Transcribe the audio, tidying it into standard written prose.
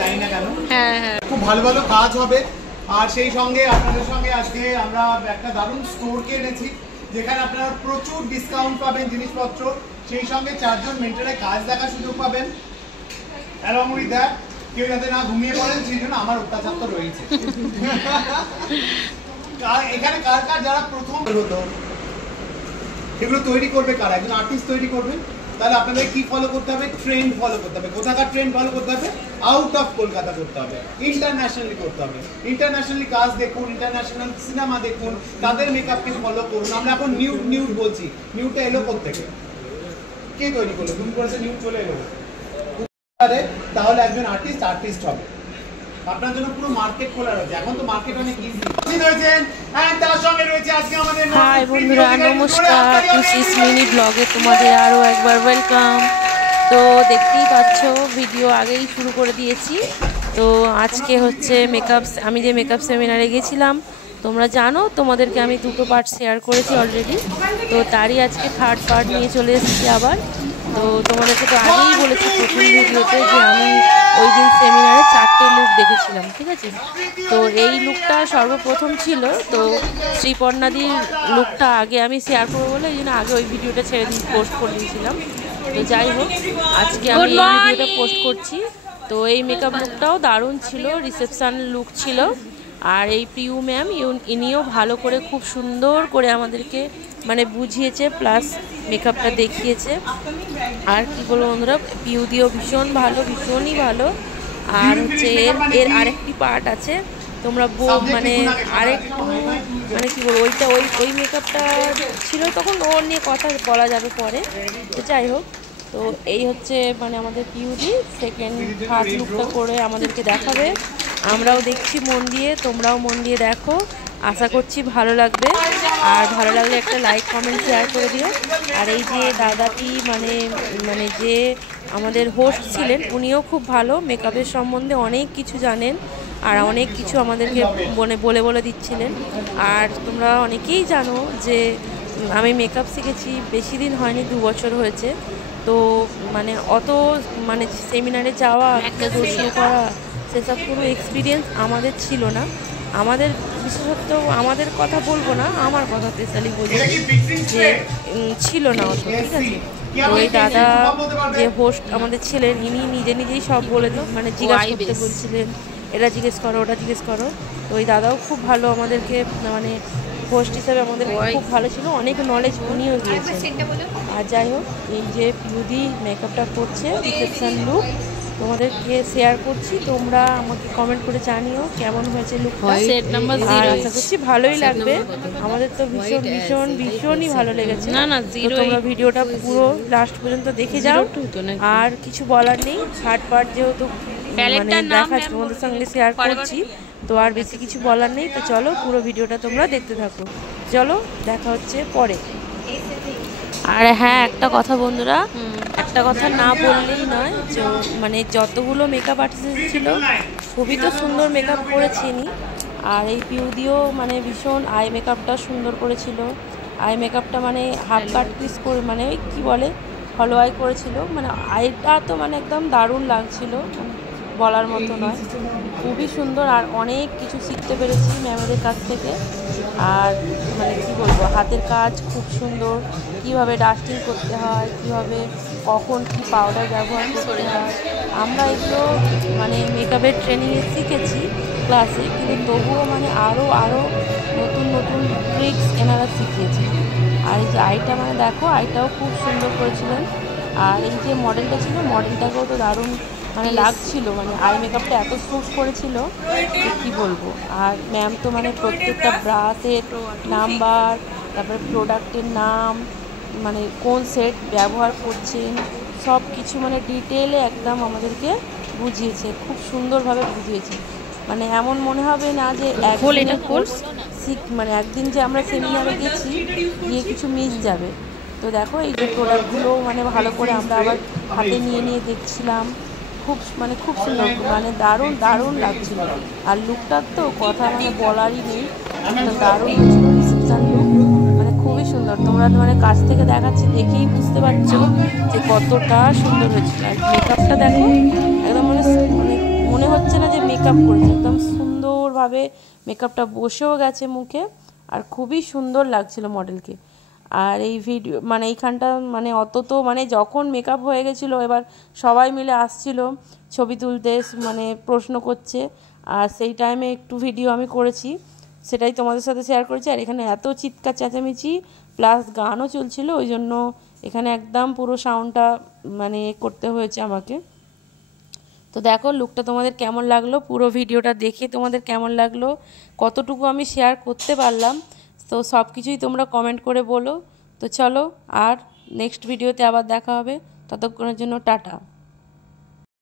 জানি না কেন। খুব ভালো ভালো কাজ হবে। আর সেই সঙ্গে আপনাদের সঙ্গে আজকে আমরা একটা দারুণ স্টোরকে এনেছি, যেখানে আপনারা প্রচুর ডিসকাউন্ট পাবেন জিনিসপত্র, সেই সঙ্গে 4 জন মেন্টরের কাজ দেখার সুযোগ পাবেন। অ্যালং উইথ দ্যাট কেউ যাতে না ঘুমিয়ে পড়েন সেই জন্য আমার অত্যাচার তো রয়েছে। এখানে কার কার যারা প্রথম হতো এগুলো তৈরি করবে কারা, একজন আর্টিস্ট তৈরি করবেন, তাহলে আপনাদের কি ফলো করতে হবে? ট্রেন্ড ফলো করতে হবে। কোথাকার ট্রেন্ড ফলো করতে হবে? আউট অফ কলকাতা করতে হবে, ইন্টারন্যাশনালি করতে হবে। ইন্টারন্যাশনালি কাজ দেখুন, ইন্টারন্যাশনাল সিনেমা দেখুন, তাদের মেকআপকে ফলো করুন। আমরা এখন নিউড বলছি, নিউডটা এলো কোত্থেকে? কে তৈরি করলো? তুমি করেছে, নিউড চলে এলো। তাহলে একজন আর্টিস্ট হবে। আপনার জন্য পুরো মার্কেট খোলা রয়েছে। এখন তো মার্কেট অনেক ইজি রয়েছে। এন্ড তার সঙ্গে রয়েছে আজকে আমাদের হাই বন্ধুরা, নমস্কার। টুসিস মিনি ব্লগে তোমাদের আরও একবার ওয়েলকাম। তো দেখতেই পাচ্ছ ভিডিও আগেই শুরু করে দিয়েছি। তো আজকে হচ্ছে আমি যে মেকআপ সেমিনারে গেছিলাম, তোমরা জানো তোমাদেরকে আমি 2টো পার্ট শেয়ার করেছি অলরেডি। তো তারই আজকে 3rd পার্ট নিয়ে চলে এসেছি আবার। তো তোমাদেরকে তো আগেই বলেছি প্রথম ভিডিওতে যে আমি ওই দিন সেমিনারে 4টে লুক দেখেছিলাম, ঠিক আছে। তো এই লুকটা সর্বপ্রথম ছিল। তো শ্রীপর্ণাদির লুকটা আগে আমি শেয়ার করবো বলে এই জন্য আগে ওই ভিডিওটা ছেড়ে পোস্ট করে দিয়েছিলাম। তো যাই হোক, আজকে আমি এই ভিডিওটা পোস্ট করছি। তো এই মেকআপ লুকটাও দারুণ ছিল, রিসেপশান লুক ছিল। আর এই প্রিয় ম্যাম ইনিও ভালো করে খুব সুন্দর করে আমাদেরকে মানে বুঝিয়েছে, প্লাস মেকআপটা দেখিয়েছে। আর কি বলবো বন্ধুরা, পিউদিও ভীষণই ভালো। আর হচ্ছে এর আরেকটি পার্ট আছে, তোমরা মানে আরেকটু মানে কি বলবো, ওই মেকআপটা ছিল তখন, ওর নিয়ে কথা বলা যাবে পরে। তো যাই হোক, তো এই হচ্ছে মানে আমাদের পিউদি 2nd 3rd লুকটা করে আমাদেরকে দেখাবে। আমরাও দেখছি মন দিয়ে, তোমরাও মন দিয়ে দেখো। আশা করছি ভালো লাগবে। আর ভালো লাগলে একটা লাইক কমেন্ট শেয়ার করে দিও। আর এই যে দাদাটি মানে যে আমাদের হোস্ট ছিলেন, উনিও খুব ভালো, মেকআপের সম্বন্ধে অনেক কিছু জানেন আর অনেক কিছু আমাদেরকে বলে দিচ্ছিলেন। আর তোমরা অনেকেই জানো যে আমি মেকআপ শিখেছি বেশি দিন হয়নি, 2 বছর হয়েছে। তো মানে অত মানে সেমিনারে যাওয়া, প্রদর্শন করা, সেসব কোনো এক্সপিরিয়েন্স আমাদের ছিল না। আমাদের বিশেষত আমাদের কথা বলবো না, আমার কথা স্পেশালি বলি যে ছিল না অত, ঠিক আছে। ওই দাদা যে হোস্ট আমাদের ছিলেন, ইনি নিজেই সব বলে তো মানে জিজ্ঞাসা করতে বলছিলেন, এটা জিজ্ঞেস করো, ওটা জিজ্ঞেস করো। তো ওই দাদাও খুব ভালো আমাদেরকে মানে হোস্ট হিসাবে আমাদের খুব ভালো ছিল, অনেক নলেজ উনিও দিয়েছেন। আর যাই হোক, এই যে পিউদি মেকআপটা করছে রিসেপশন লুক তোমাদেরকে শেয়ার করছি। তোমরা আমাকে কমেন্ট করে জানিও কেমন হয়েছে লুকটা। আর আশা করছি ভালোই লাগবে। আমাদের তো ভীষণই ভালো লেগেছে। তোমরা ভিডিওটা পুরো লাস্ট পর্যন্ত দেখে যাও। আর কিছু বলার নেই, 3rd পার্ট যেহেতু মানে দেখা তোমাদের সঙ্গে শেয়ার করছি, তো আর বেশি কিছু বলার নেই। তো চলো পুরো ভিডিওটা তোমরা দেখতে থাকো। চলো দেখা হচ্ছে পরে। আর হ্যাঁ, একটা কথা বন্ধুরা, একটা কথা না বললেই নয়, মানে যতগুলো মেকআপ আর্টিস্ট ছিল খুবই তো সুন্দর মেকআপ করেছেনি। আর এই পিউদিও মানে ভীষণ আই মেকআপটা সুন্দর করেছিল। আই মেকআপটা মানে হাফ কাট পিস করে মানে ওই কী বলে হলো আই করেছিল, মানে আইটা তো মানে একদম দারুণ লাগছিল, বলার মতো নয়, খুবই সুন্দর। আর অনেক কিছু শিখতে পেরেছি ম্যামেদের কাছ থেকে। আর মানে কি বলবো, হাতের কাজ খুব সুন্দর, কিভাবে ডাস্টিং করতে হয়, কিভাবে কখন কি পাউডার ব্যবহার করতে হয়। আমরা এগুলো মানে মেকআপের ট্রেনিংয়ে শিখেছি ক্লাসে, কিন্তু তবুও মানে আরও নতুন ট্রিক্স এনারা শিখিয়েছে। আর এই যে আইটা মানে দেখো, আইটাও খুব সুন্দর করেছিলেন। আর এই যে মডেলটা ছিল, মডেলটাকেও তো দারুণ মানে লাগছিল, মানে আই মেকআপটা এত স্যুট করেছিল যে কী বলবো। আর ম্যাম তো মানে প্রত্যেকটা ব্রাশের নাম্বার, তারপরে প্রোডাক্টের নাম, মানে কোন সেট ব্যবহার করছেন, সব কিছু মানে ডিটেলে একদম আমাদেরকে বুঝিয়েছে, খুব সুন্দরভাবে বুঝিয়েছে। মানে এমন মনে হবে না যে মানে একদিন যে আমরা সেমিনারে গেছি গিয়ে কিছু মিস যাবে। তো দেখো এই যে প্রোডাক্টগুলো মানে ভালো করে আমরা আবার হাতে নিয়ে দেখছিলাম, খুব সুন্দর, মানে দারুণ লাগছিল। আর লুকটার তো কথা মানে বলারই নেই, দারুণ হয়েছিল রিসেপশন লুক, মানে খুবই সুন্দর। তোমরা মানে কাছ থেকে দেখাচ্ছি, দেখেই বুঝতে পারছো যে কতটা সুন্দর হয়েছিল। আর মেকআপটা দেখো একদম মানে মনে হচ্ছে না যে মেকআপ করেছে, একদম সুন্দরভাবে মেকআপটা বসেও গেছে মুখে, আর খুবই সুন্দর লাগছিল মডেলকে। আর এই ভিডিও মানে এইখানটা মানে অত তো মানে যখন মেকআপ হয়ে গেছিলো, এবার সবাই মিলে আসছিল ছবি তুলতে, মানে প্রশ্ন করছে, আর সেই টাইমে একটু ভিডিও আমি করেছি, সেটাই তোমাদের সাথে শেয়ার করেছি। আর এখানে এত চিৎকার চেঁচামেচি প্লাস গানও চলছিল, ওই জন্য এখানে একদম পুরো সাউন্ডটা মানে করতে হয়েছে আমাকে। তো দেখো লুকটা তোমাদের কেমন লাগলো, পুরো ভিডিওটা দেখে তোমাদের কেমন লাগলো, কতটুকু আমি শেয়ার করতে পারলাম, তো সব কিছুই তোমরা কমেন্ট করে বলো। তো চলো, আর নেক্সট ভিডিওতে আবার দেখা হবে, ততক্ষণের জন্য টাটা।